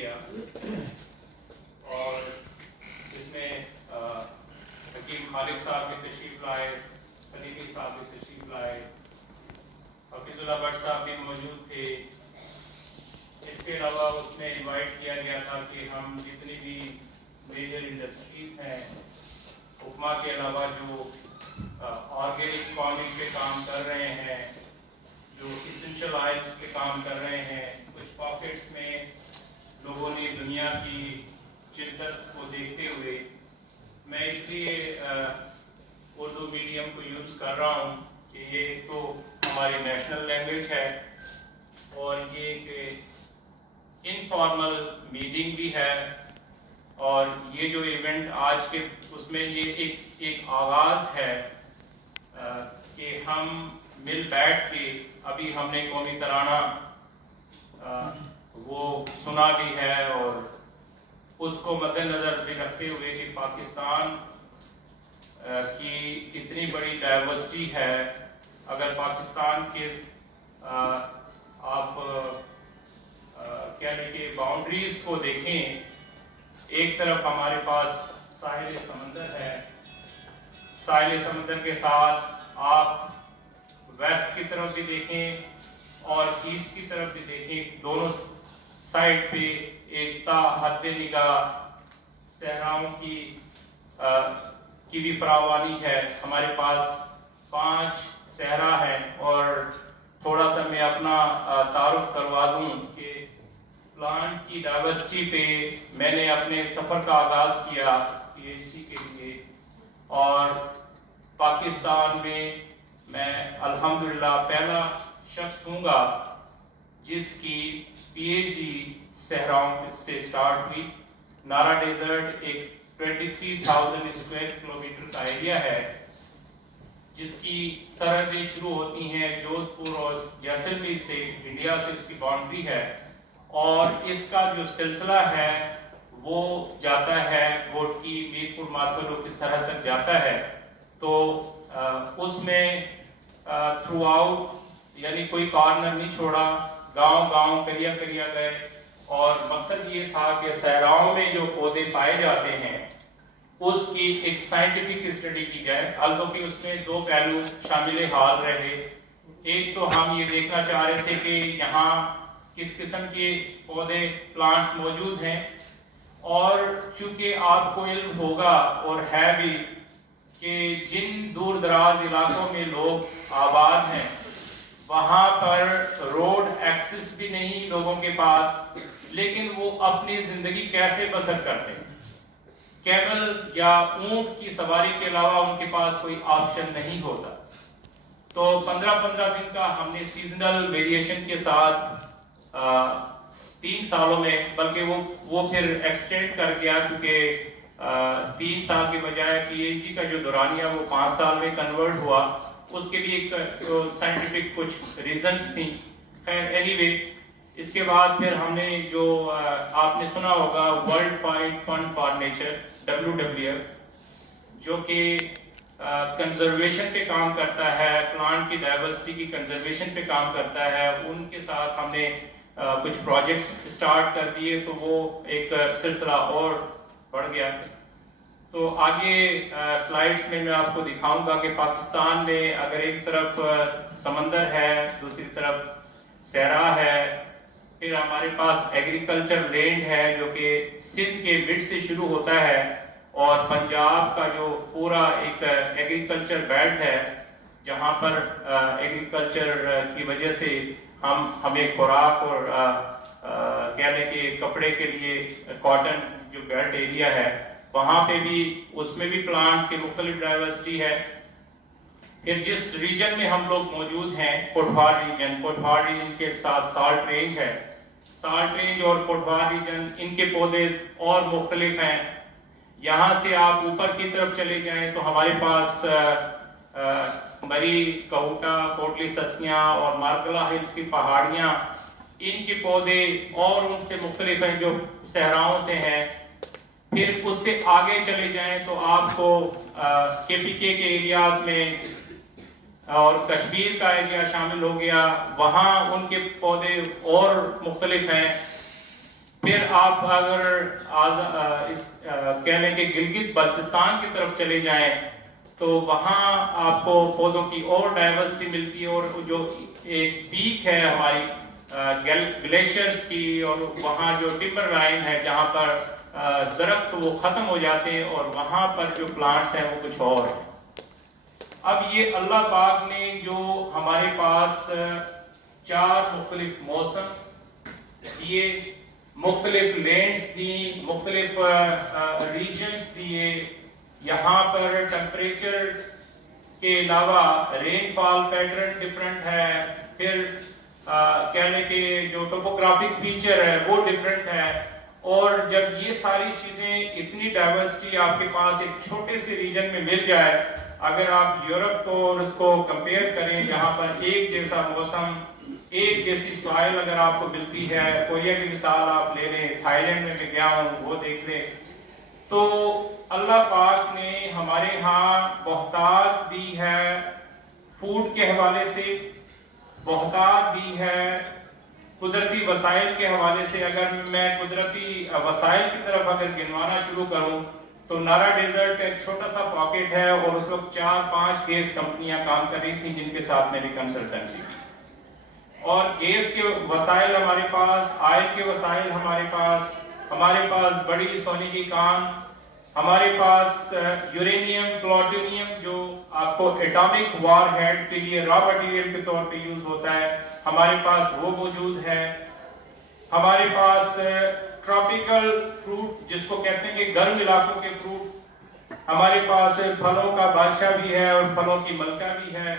کیا اور جس میں حکیم خالد صاحب بھی تشریف لائے، سلیمی صاحب بھی تشریف لائے، حفیظ اللہ بٹ صاحب بھی موجود تھے۔ اس کے علاوہ اس میں انوائٹ کیا گیا تھا کہ ہم جتنی بھی میجر انڈسٹریز ہیں حکمہ کے علاوہ جو آرگینک فارمنگ پہ کام کر رہے ہیں، جو اسینشل آئلس پہ کام کر رہے ہیں، کچھ پاکٹس میں لوگوں نے دنیا کی شدت کو دیکھتے ہوئے، میں اس لیے اردو میڈیم کو یوز کر رہا ہوں کہ یہ تو ہماری نیشنل لینگویج ہے اور یہ ایک انفارمل میٹنگ بھی ہے، اور یہ جو ایونٹ آج کے اس میں یہ ایک آغاز ہے کہ ہم مل بیٹھ کے، ابھی ہم نے قومی ترانہ وہ سنا بھی ہے، اور اس کو مد نظر بھی رکھتے ہوئے کہ پاکستان کی اتنی بڑی ڈائیورسٹی ہے، اگر پاکستان کے آپ کیا کہ باؤنڈریز کو دیکھیں، ایک طرف ہمارے پاس ساحل سمندر ہے، ساحل سمندر کے ساتھ آپ ویسٹ کی طرف بھی دیکھیں اور ایسٹ کی طرف بھی دیکھیں، دونوں سائڈ پہ ایک تا حد نگاہ صحراؤں کی بھی فراوانی ہے۔ ہمارے پاس 5 صحرا ہیں، اور تھوڑا سا میں اپنا تعارف کروا دوں کہ پلانٹ کی ڈائیورسٹی پہ میں نے اپنے سفر کا آغاز کیا پی ایچ ڈی کے لیے، اور پاکستان میں الحمدللہ پہلا شخص ہوں گا جس کی پی ایچ ڈی صحراؤں سے سٹارٹ ہوئی۔ نارا ڈیزرٹ ایک 23,000 اسکوائر کلومیٹر کا ایریا ہے جس کی سرحدیں شروع ہوتی ہیں جودھ پور اور جیسلمیر سے، انڈیا سے اس کی باؤنڈری ہے، اور اس کا جو سلسلہ ہے وہ جاتا ہے گوٹکی میر پور ماتھولو کی سرحد تک جاتا ہے۔ تو اس میں تھرو آؤٹ یعنی کوئی کارنر نہیں چھوڑا، گاؤں گاؤں کریا کریا گئے، اور مقصد یہ تھا کہ صحراؤں میں جو پودے پائے جاتے ہیں اس کی ایک سائنٹیفک اسٹڈی کی جائے۔ البتہ کہ اس میں 2 پہلو شامل حال رہے، ایک تو ہم یہ دیکھنا چاہ رہے تھے کہ یہاں کس قسم کے پودے پلانٹس موجود ہیں، اور چونکہ آپ کو علم ہوگا اور ہے بھی کہ جن دور دراز علاقوں میں لوگ آباد ہیں وہاں پر روڈ ایکسس بھی نہیں لوگوں کے پاس، لیکن وہ اپنی زندگی کیسے بسر کرتے ہیں؟ کیمل یا اونٹ کی سواری کے علاوہ ان کے پاس کوئی آپشن نہیں ہوتا۔ تو 15 دن کا ہم نے سیزنل ویریشن کے ساتھ 3 سالوں میں، بلکہ وہ پھر ایکسٹینڈ کر گیا کیونکہ 3 سال کے بجائے پی ایچ ڈی کا جو دورانیہ وہ 5 سال میں کنورٹ ہوا، اس کے بھی ایک سائنٹیفک کچھ ریزنز تھیں۔ خیر اینی وے، اس کے بعد پھر ہم نے جو آپ نے سنا ہوگا world wide fund for nature WWF، جو کہ کنزرویشن پہ کام کرتا ہے، پلانٹ کی ڈائیورسٹی کی کنزرویشن پہ کام کرتا ہے، ان کے ساتھ ہم نے کچھ پروجیکٹس سٹارٹ کر دیے، تو وہ ایک سلسلہ اور بڑھ گیا۔ تو آگے سلائیڈز میں آپ کو دکھاؤں گا کہ پاکستان میں اگر ایک طرف سمندر ہے، دوسری طرف صحرا ہے، پھر ہمارے پاس ایگریکلچر لینڈ ہے جو کہ سندھ کے مڈ سے شروع ہوتا ہے، اور پنجاب کا جو پورا ایک ایگریکلچر بیلٹ ہے جہاں پر ایگریکلچر کی وجہ سے ہمیں خوراک اور کہنے کے کپڑے کے لیے کاٹن جو بیلٹ ایریا ہے وہاں پہ بھی، اس میں بھی پلانٹس کی مختلف ڈائیورسٹی ہے۔ پھر جس ریجن میں ہم لوگ موجود ہیں کوٹھوار ریجن کے ساتھ سالٹ رینج ہے، سالٹ رینج اور کوٹھوار ریجن ان کے پودے اور مختلف ہیں۔ یہاں سے آپ اوپر کی طرف چلے جائیں تو ہمارے پاس مری، کہوٹا، کوٹلی ستیاں اور مارکلا ہلز کی پہاڑیاں، ان کے پودے اور ان سے مختلف ہیں جو صحراؤں سے ہیں۔ پھر اس سے آگے چلے جائیں تو آپ کو KPK کے ایریاز میں اور کشمیر کا ایریا شامل ہو گیا، وہاں ان کے پودے اور مختلف ہیں۔ پھر آپ اگر کہہ لیں کہ گلگت بلتستان کی طرف چلے جائیں تو وہاں آپ کو پودوں کی اور ڈائیورسٹی ملتی ہے، اور جو ایک پیک ہے ہماری گلیشیئرز کی، اور وہاں جو ٹمبر لائن ہے جہاں پر درخت وہ ختم ہو جاتے ہیں اور وہاں پر جو پلانٹس ہیں وہ کچھ اور ہیں۔ اب یہ اللہ پاک نے جو ہمارے پاس 4 مختلف موسم دیے، مختلف لینڈز دی، مختلف ریجنز دیے، یہاں پر ٹمپریچر کے علاوہ رین فال پیٹرن ڈفرنٹ ہے، پھر کہنے کے جو ٹوپوگرافک فیچر ہے وہ ڈفرنٹ ہے، اور جب یہ ساری چیزیں اتنی ڈائیورسٹی آپ کے پاس ایک چھوٹے سے ریجن میں مل جائے، اگر آپ یورپ کو اور اس کو کمپیئر کریں جہاں پر ایک جیسا موسم، ایک جیسی سوائل اگر آپ کو ملتی ہے، کوریا کی مثال آپ لے لیں، تھائی لینڈ میں گیا ہوں وہ دیکھ لیں، تو اللہ پاک نے ہمارے ہاں بہتات دی ہے فوڈ کے حوالے سے، بہتات دی ہے قدرتی وسائل کے حوالے سے۔ اگر میں قدرتی وسائل کی طرف اگر گنوانا شروع کروں تو نارا ڈیزرٹ ایک چھوٹا سا پاکٹ ہے، اور اس وقت 4-5 گیس کمپنیاں کام کر رہی تھیں جن کے ساتھ میں بھی کنسلٹنسی کی، اور گیس کے وسائل ہمارے پاس، آئل کے وسائل ہمارے پاس بڑی سونے کی کان، ہمارے پاس یورینیم پلاٹینیم جو آپ کو ایٹامک وار ہیڈ کے لیے را مٹیریل کے طور پہ یوز ہوتا ہے، ہمارے پاس وہ موجود ہے، ہمارے پاس ٹراپیکل فروٹ جس کو کہتے ہیں کہ گرم علاقوں کے فروٹ، ہمارے پاس پھلوں کا بادشاہ بھی ہے اور پھلوں کی ملکہ بھی ہے،